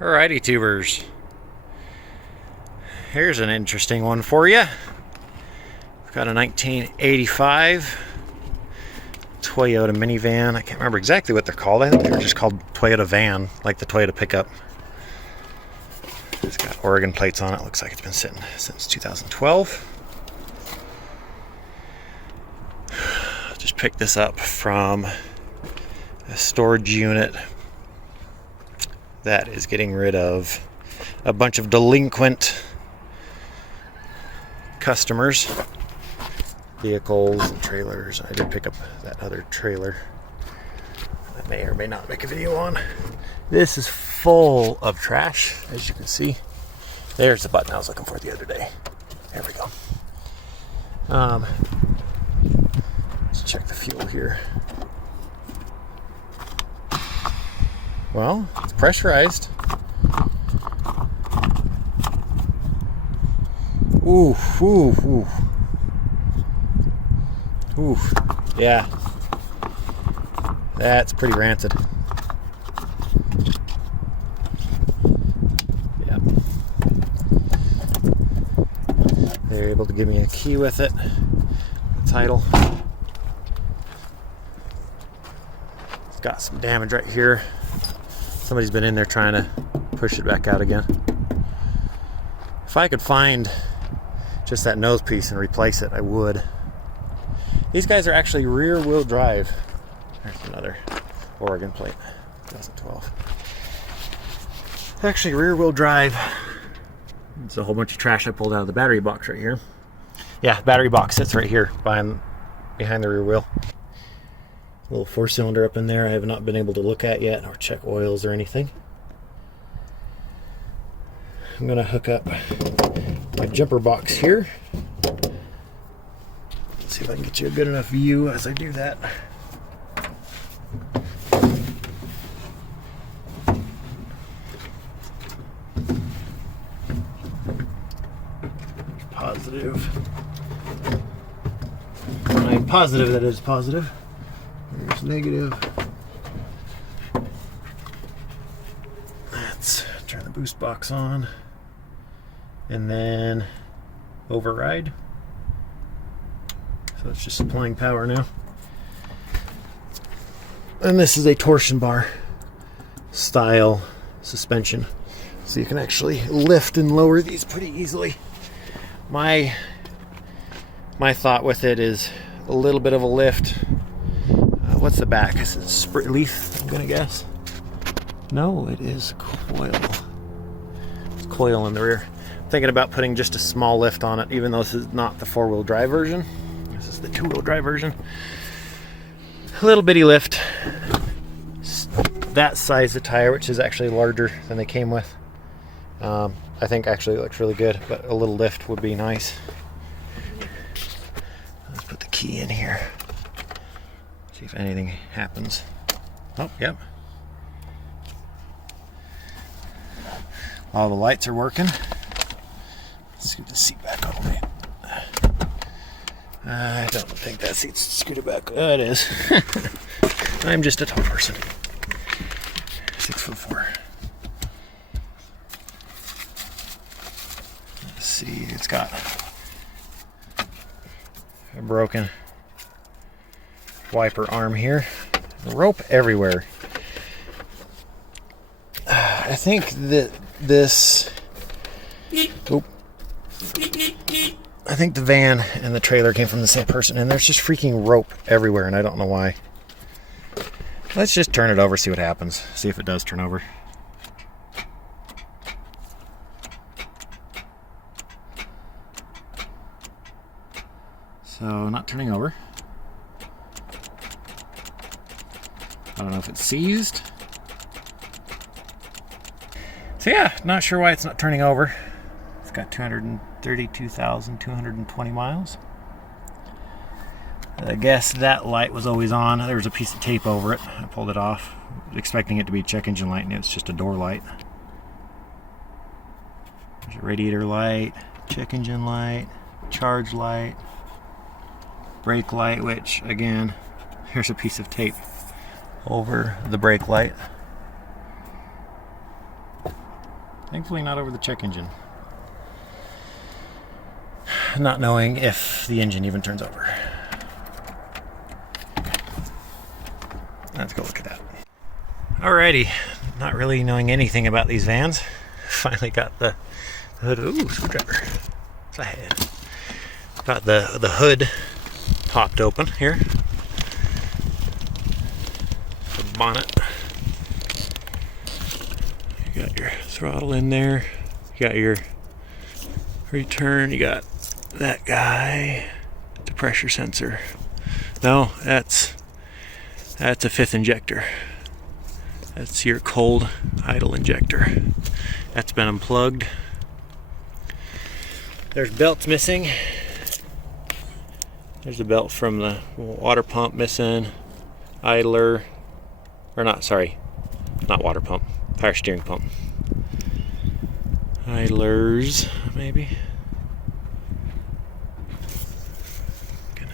Alrighty, tubers. Here's an interesting one for you. We've got a 1985 Toyota minivan. I can't remember exactly what they're called. I think they're just called Toyota van, like the Toyota pickup. It's got Oregon plates on it. Looks like it's been sitting since 2012. Just picked this up from a storage unit that is getting rid of a bunch of delinquent customers, vehicles and trailers. I did pick up that other trailer I may or may not make a video on. This is full of trash, as you can see. There's the button I was looking for the other day. There we go. Let's check the fuel here. Well, it's pressurized. Ooh, ooh, ooh. Ooh, yeah. That's pretty rancid. Yeah. They're able to give me a key with it. The title. It's got some damage right here. Somebody's been in there trying to push it back out again. If I could find just that nose piece and replace it, I would. These guys are actually rear wheel drive. There's another Oregon plate, 2012. Actually rear wheel drive. It's a whole bunch of trash I pulled out of the battery box right here. Yeah, battery box sits right here behind the rear wheel. Little 4-cylinder up in there I have not been able to look at yet or check oils or anything. I'm going to hook up my jumper box here. Let's see if I can get you a good enough view as I do that. Positive. I'm positive that is positive. There's negative. Let's turn the boost box on and then override. So it's just supplying power now. And this is a torsion bar style suspension. So you can actually lift and lower these pretty easily. My thought with it is a little bit of a lift. What's the back? Is it sprit leaf, I'm gonna guess? No, it is coil. It's coil in the rear. I'm thinking about putting just a small lift on it, even though this is not the 4-wheel drive version. This is the 2-wheel drive version. A little bitty lift. That size of tire, which is actually larger than they came with. I think actually it looks really good, but a little lift would be nice. Let's put the key in here. See if anything happens. Oh, yep. All the lights are working. Let's scoot the seat back all the way. I don't think that seat's scooted back. Oh, it is. I'm just a tall person. 6'4". Let's see, it's got a broken wiper arm here. Rope everywhere. I think that this... Oop. I think the van and the trailer came from the same person, and there's just freaking rope everywhere, and I don't know why. Let's just turn it over, see what happens. See if it does turn over. So, not turning over. I don't know if it's seized. So yeah, not sure why it's not turning over. It's got 232,220 miles. I guess that light was always on. There was a piece of tape over it. I pulled it off, expecting it to be a check engine light, and it's just a door light. There's a radiator light, check engine light, charge light, brake light, which again, here's a piece of tape over the brake light. Thankfully not over the check engine. Not knowing if the engine even turns over. Let's go look at that. Alrighty, not really knowing anything about these vans. Finally got the hood. Ooh, screwdriver. What's ahead? Got the hood popped open here. The bonnet. You got your throttle in there. You got your return. You got that guy. The pressure sensor. No, that's a fifth injector. That's your cold idle injector. That's been unplugged. There's belts missing. There's a belt from the water pump missing. Idler, or not, sorry, not water pump, power steering pump. Idlers, maybe. Gonna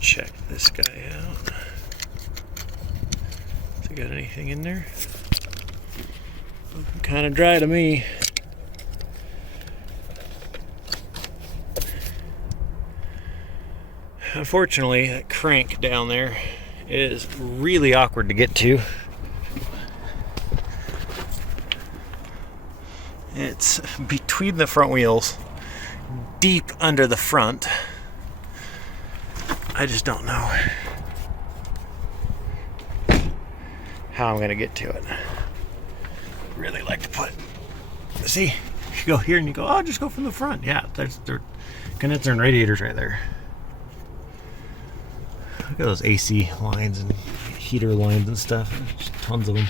check this guy out. Has it got anything in there? Looking kind of dry to me. Unfortunately, that crank down there is really awkward to get to. It's between the front wheels, deep under the front. I just don't know how I'm going to get to it. Really like to put, see, you go here and you go, oh, just go from the front. Yeah, there's condenser and radiators right there. Look at those AC lines and heater lines and stuff. There's tons of them.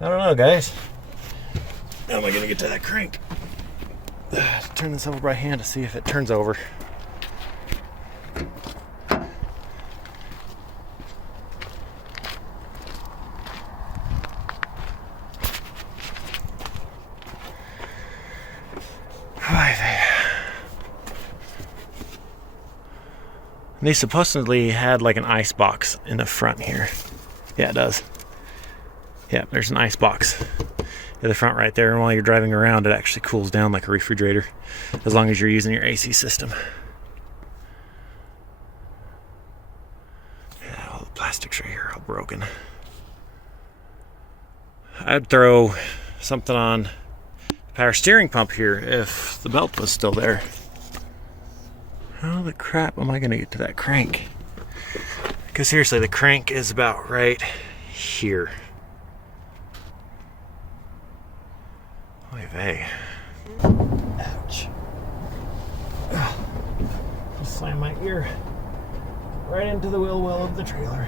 I don't know, guys. How am I going to get to that crank? Turn this over by hand to see if it turns over. They supposedly had like an ice box in the front here. Yeah, it does. Yeah, there's an ice box in the front right there, and while you're driving around it actually cools down like a refrigerator as long as you're using your AC system. Yeah, all the plastics right here are all broken. I'd throw something on the power steering pump here if the belt was still there. How the crap am I going to get to that crank? Because seriously, the crank is about right here. Oy vey. Ouch. Just slammed my ear right into the wheel well of the trailer.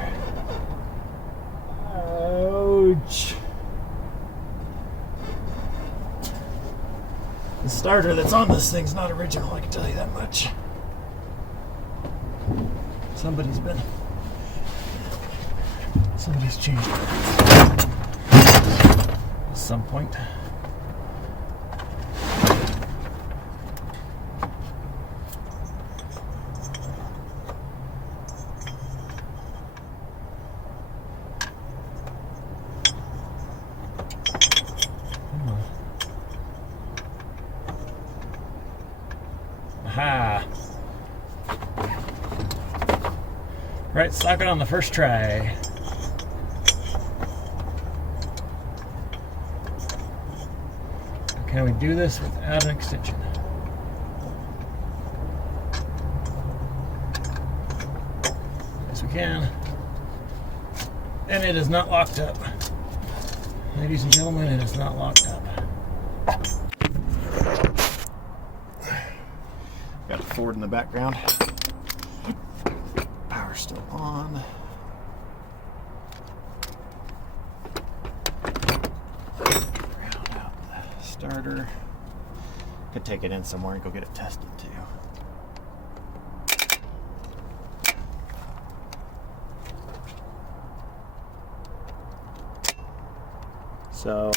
Ouch. The starter that's on this thing's not original, I can tell you that much. Somebody's changed it at some point. Aha! Right socket on the first try. Can we do this without an extension? Yes, we can. And it is not locked up. Ladies and gentlemen, it is not locked up. Got a Ford in the background. Power's still on. Round out the starter. Could take it in somewhere and go get it tested too. So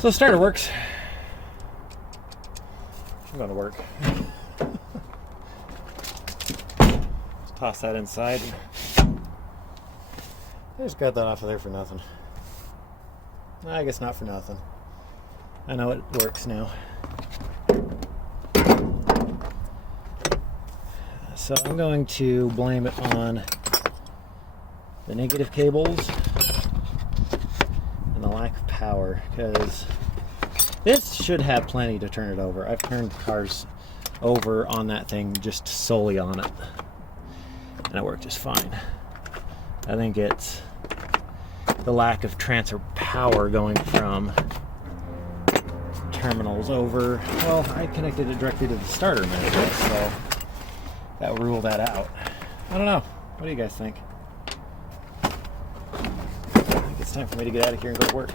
So starter works. I'm going to work. Toss that inside. I just got that off of there for nothing. I guess not for nothing. I know it works now. So I'm going to blame it on the negative cables and the lack of power, because this should have plenty to turn it over. I've turned cars over on that thing just solely on it, and it worked just fine. I think it's the lack of transfer power going from terminals over. Well, I connected it directly to the starter a minute ago, so that will rule that out. I don't know. What do you guys think? I think it's time for me to get out of here and go to work.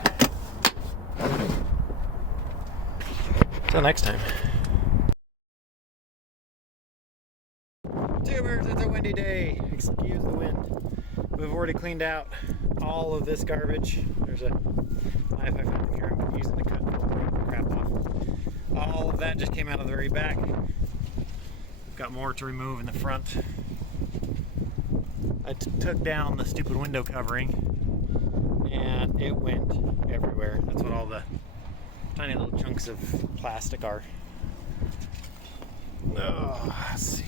Till next time. Tubers, it's a windy day. Excuse the wind. We've already cleaned out all of this garbage. There's a knife I found in here I'm using to cut the crap off. All of that just came out of the very back. Got more to remove in the front. I took down the stupid window covering and it went everywhere. That's what all the tiny little chunks of plastic are. Oh, let's see.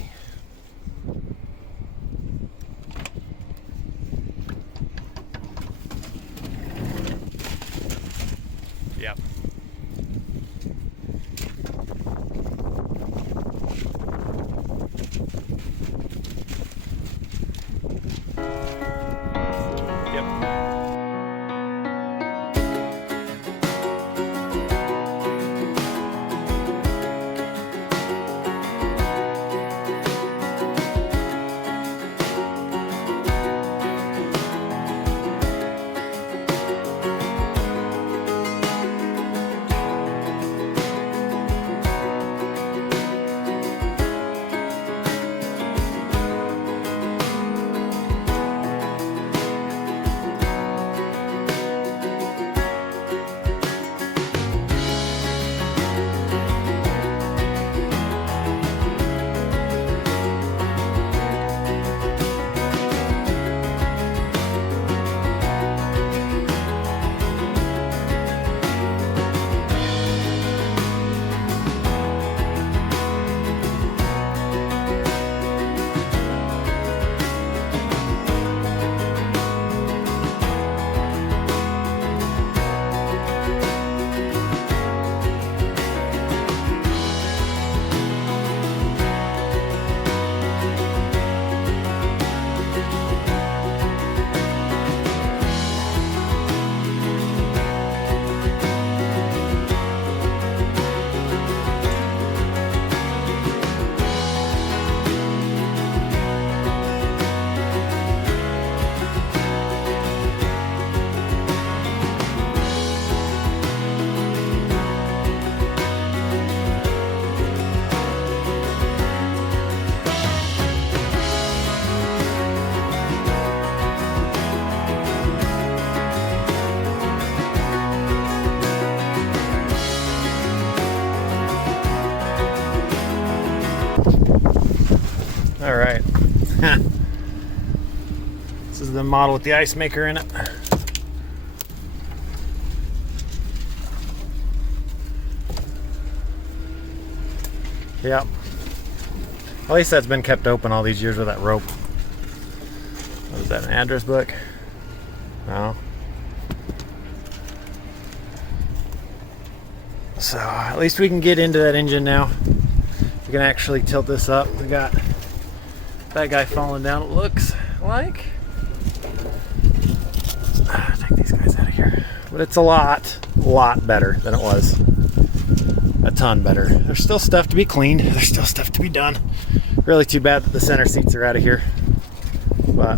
Yep. All right. This is the model with the ice maker in it. Yep. At least that's been kept open all these years with that rope. What is that, an address book? No. So at least we can get into that engine now. We can actually tilt this up. We got that guy falling down, it looks like. Take these guys out of here. But it's a lot better than it was. A ton better. There's still stuff to be cleaned. There's still stuff to be done. Really too bad that the center seats are out of here. But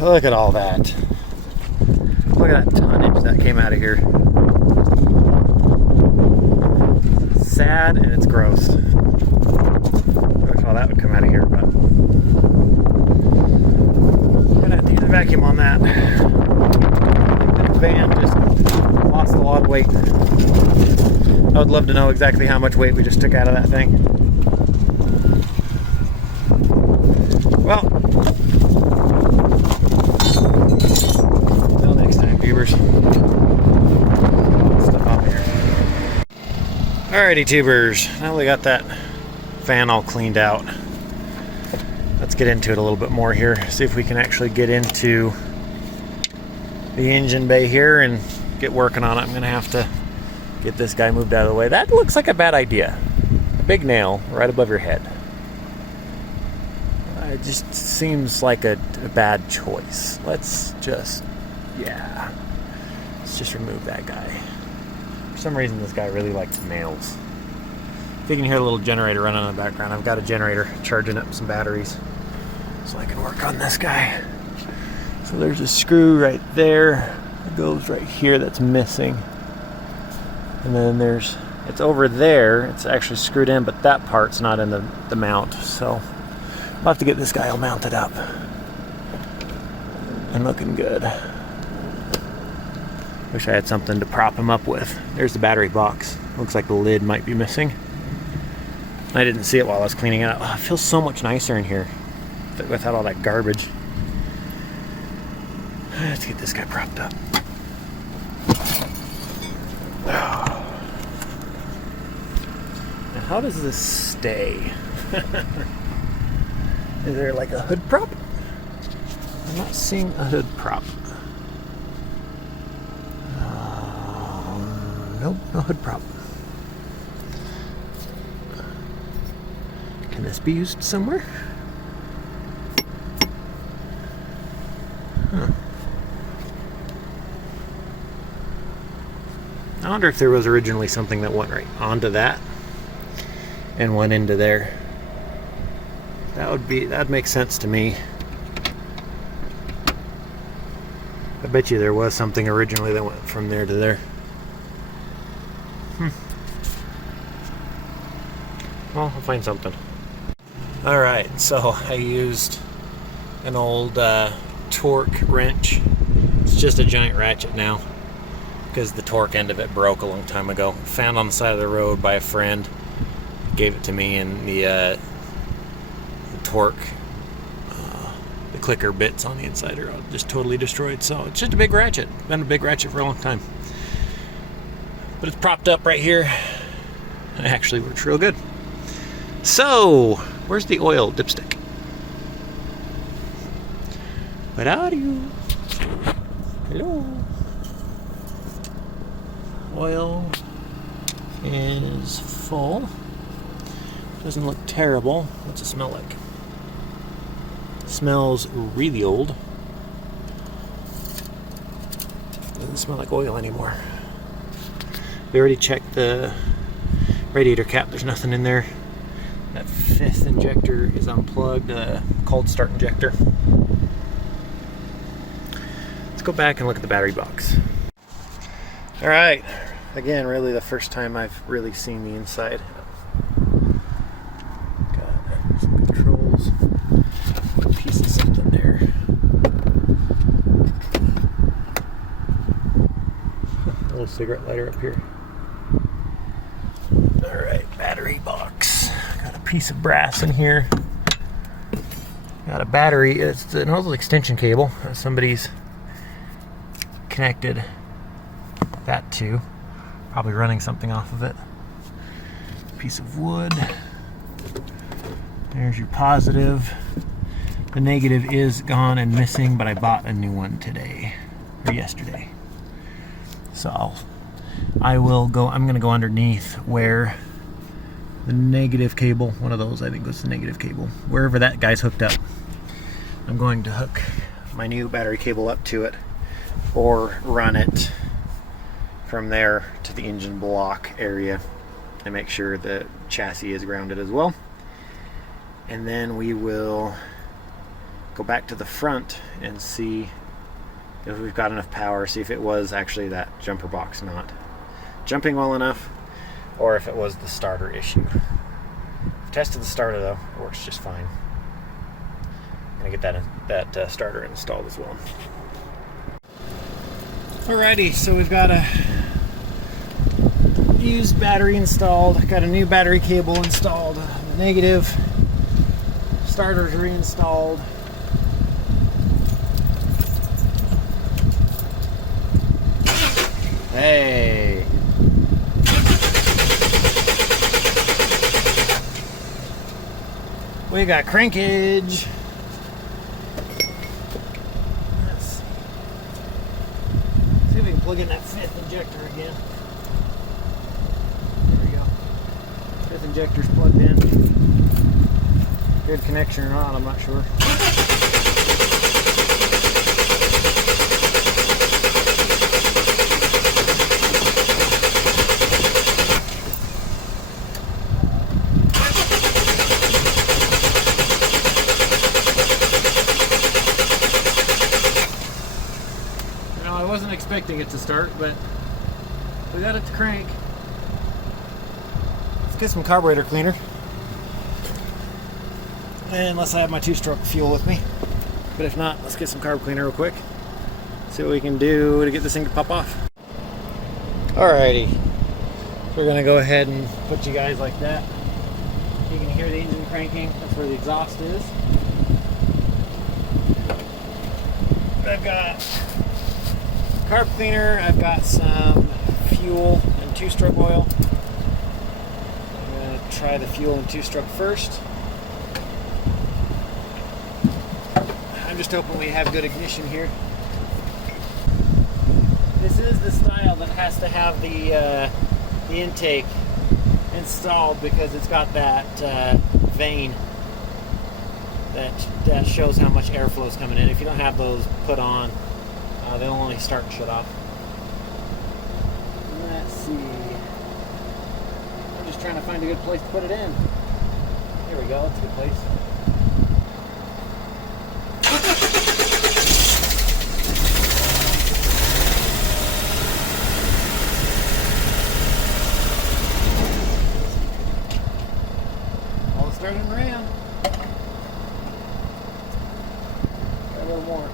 look at all that. Look at that tonnage that came out of here. Sad and it's gross. I wish all that would come out of here, but at the end of vacuum on that. The van just lost a lot of weight. I would love to know exactly how much weight we just took out of that thing. Well, until next time, tubers. Stuff up here. Alrighty, tubers. Now we got that fan all cleaned out. Let's get into it a little bit more here. See if we can actually get into the engine bay here and get working on it. I'm gonna have to get this guy moved out of the way. That looks like a bad idea. A big nail right above your head. It just seems like a bad choice. Let's just remove that guy. For some reason this guy really likes nails. If you can hear a little generator running in the background, I've got a generator charging up some batteries so I can work on this guy. So there's a screw right there. It goes right here that's missing. And then it's over there. It's actually screwed in, but that part's not in the mount. So I'll have to get this guy all mounted up and looking good. Wish I had something to prop him up with. There's the battery box. Looks like the lid might be missing. I didn't see it while I was cleaning it up. Oh, it feels so much nicer in here without all that garbage. Let's get this guy propped up. Now, how does this stay? Is there like a hood prop? I'm not seeing a hood prop. Nope, no hood prop. Can this be used somewhere? Huh. I wonder if there was originally something that went right onto that and went into there. That'd make sense to me. I bet you there was something originally that went from there to there. Well, I'll find something. Alright, so I used an old torque wrench. It's just a giant ratchet now because the torque end of it broke a long time ago. Found on the side of the road by a friend. Gave it to me, and the torque, the clicker bits on the inside are all just totally destroyed. So it's just a big ratchet. Been a big ratchet for a long time. But it's propped up right here. It actually works real good. So, where's the oil dipstick? Where are you? Hello? Oil is full. Doesn't look terrible. What's it smell like? Smells really old. Doesn't smell like oil anymore. We already checked the radiator cap. There's nothing in there. That fifth injector is unplugged, cold start injector. Let's go back and look at the battery box. All right, again, really the first time I've really seen the inside. Got some controls, a piece of something there. A little cigarette lighter up here. All right, battery box. Got a piece of brass in here. Got a battery. It's an old extension cable. Somebody's connected that to. Probably running something off of it. Piece of wood. There's your positive. The negative is gone and missing, but I bought a new one today or yesterday. So I'm going to go underneath where the negative cable, one of those I think was the negative cable, wherever that guy's hooked up. I'm going to hook my new battery cable up to it or run it from there to the engine block area and make sure the chassis is grounded as well. And then we will go back to the front and see if we've got enough power, see if it was actually that jumper box not jumping well enough or if it was the starter issue. I've tested the starter though, it works just fine. gonna get that starter installed as well. Alrighty, so we've got a used battery installed, got a new battery cable installed, the negative starters reinstalled. Hey, we got crankage. Let's see if we can plug in that fifth injector again. There we go. Fifth injector's plugged in. Good connection or not, I'm not sure. I wasn't expecting it to start, but we got it to crank. Let's get some carburetor cleaner. Unless I have my 2-stroke fuel with me. But if not, let's get some carb cleaner real quick. See what we can do to get this thing to pop off. Alrighty. So we're gonna go ahead and put you guys like that. You can hear the engine cranking. That's where the exhaust is. I've got carb cleaner, I've got some fuel and 2-stroke oil. I'm going to try the fuel and 2-stroke first. I'm just hoping we have good ignition here. This is the style that has to have the intake installed because it's got that vane that shows how much airflow is coming in. If you don't have those put on, they'll only start and shut off. Let's see. I'm just trying to find a good place to put it in. Here we go. That's a good place. All started and ran. Got a little more.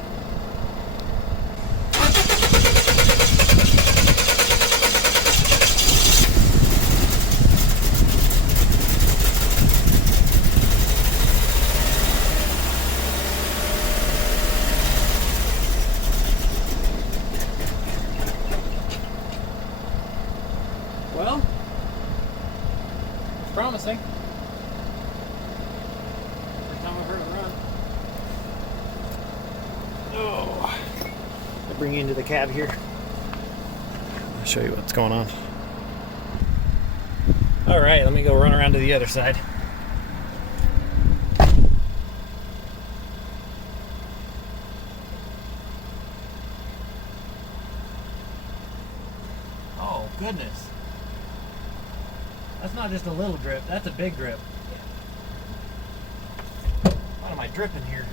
Well, it's promising. First time I've heard it run. Oh, I'll bring you into the cab here. I'll show you what's going on. All right, let me go run around to the other side. Oh, goodness. That's not just a little drip, that's a big drip. What am I dripping here?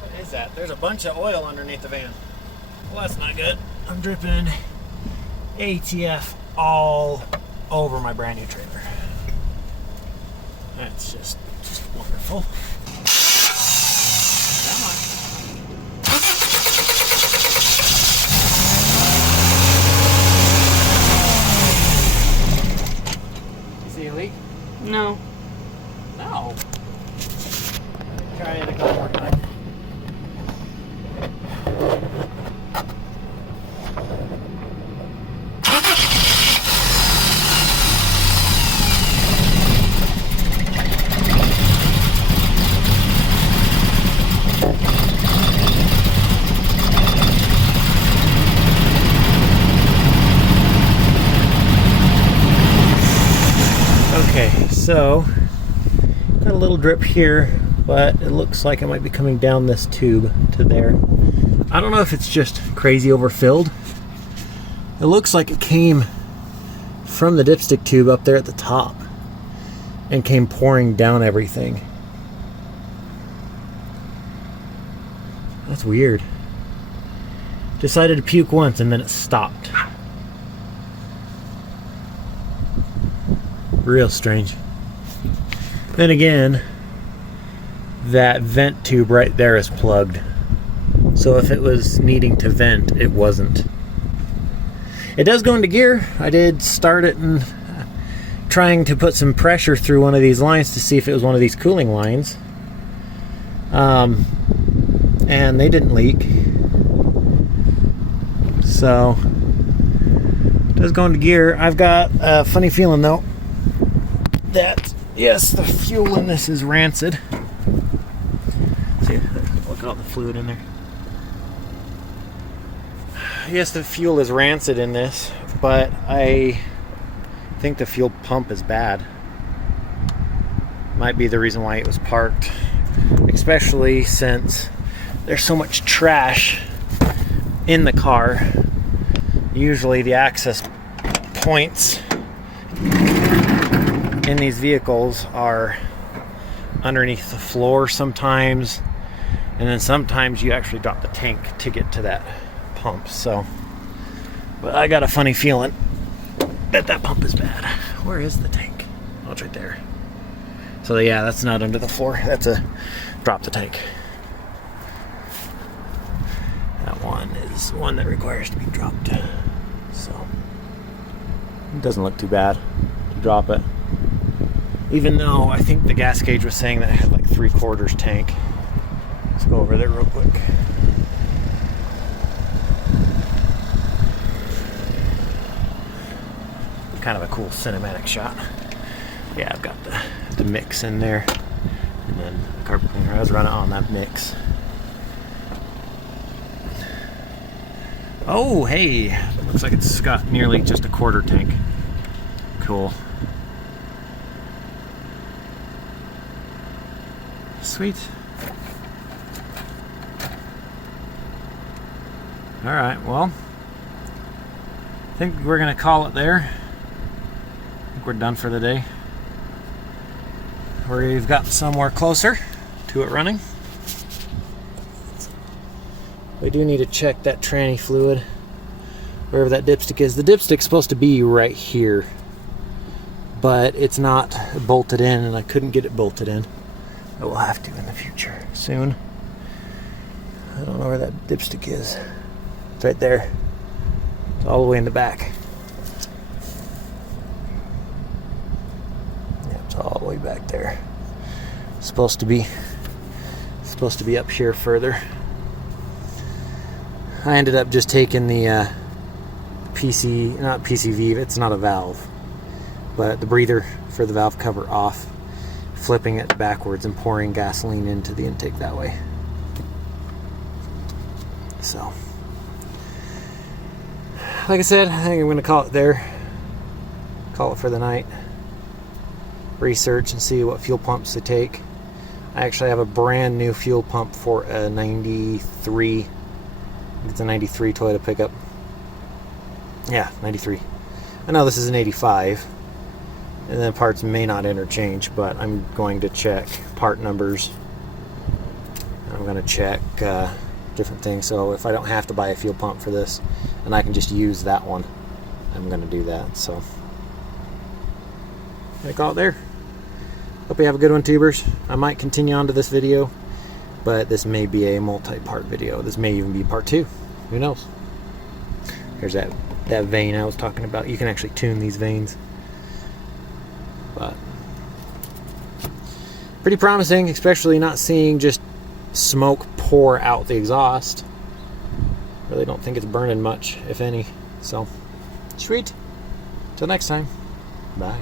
What is that? There's a bunch of oil underneath the van. Well, that's not good. I'm dripping ATF all over my brand new trailer. That's just wonderful. Come on. See a leak? No. No. Try it a couple more times. Okay, so got a little drip here, but it looks like it might be coming down this tube to there. I don't know if it's just crazy overfilled. It looks like it came from the dipstick tube up there at the top and came pouring down everything. That's weird. Decided to puke once and then it stopped. Real strange. Then again, that vent tube right there is plugged. So if it was needing to vent, it wasn't. It does go into gear. I did start it and trying to put some pressure through one of these lines to see if it was one of these cooling lines. And they didn't leak. So it does go into gear. I've got a funny feeling though that yes, the fuel in this is rancid. See, look at all the fluid in there. Yes, the fuel is rancid in this, but I think the fuel pump is bad. Might be the reason why it was parked, especially since there's so much trash in the car. Usually the access points in these vehicles are underneath the floor sometimes, and then sometimes you actually drop the tank to get to that pump. So, but I got a funny feeling that pump is bad. Where is the tank? Oh, it's right there. So yeah, that's not under the floor. That's a drop the tank. That one is one that requires to be dropped. So it doesn't look too bad to drop it. Even though I think the gas gauge was saying that it had like 3/4 tank. Let's go over there real quick. Kind of a cool cinematic shot. Yeah, I've got the mix in there, and then the carpet cleaner. I was running on that mix. Oh, hey, looks like it's got nearly just a 1/4 tank. Cool. Sweet. All right, well, I think we're gonna call it there. I think we're done for the day. We've gotten somewhere closer to it running. We do need to check that tranny fluid, wherever that dipstick is. The dipstick's supposed to be right here, but it's not bolted in, and I couldn't get it bolted in. I will have to in the future, soon. I don't know where that dipstick is. It's right there. It's all the way in the back. Yeah, it's all the way back there. It's supposed to be up here further. I ended up just taking the not PCV, it's not a valve, but the breather for the valve cover off, flipping it backwards and pouring gasoline into the intake that way. So, like I said, I think I'm going to call it there. Call it for the night. Research and see what fuel pumps to take. I actually have a brand new fuel pump for a 93. It's a 93 Toyota pickup. Yeah, 93. I know this is an 85. And then parts may not interchange, but I'm going to check part numbers. I'm going to check different things. So if I don't have to buy a fuel pump for this, and I can just use that one, I'm going to do that. So, I call it there. Hope you have a good one, tubers. I might continue on to this video, but this may be a multi-part video. This may even be part 2. Who knows? There's that vein I was talking about. You can actually tune these veins. But pretty promising, especially not seeing just smoke pour out the exhaust. Really don't think it's burning much, if any. So, sweet. Till next time. Bye.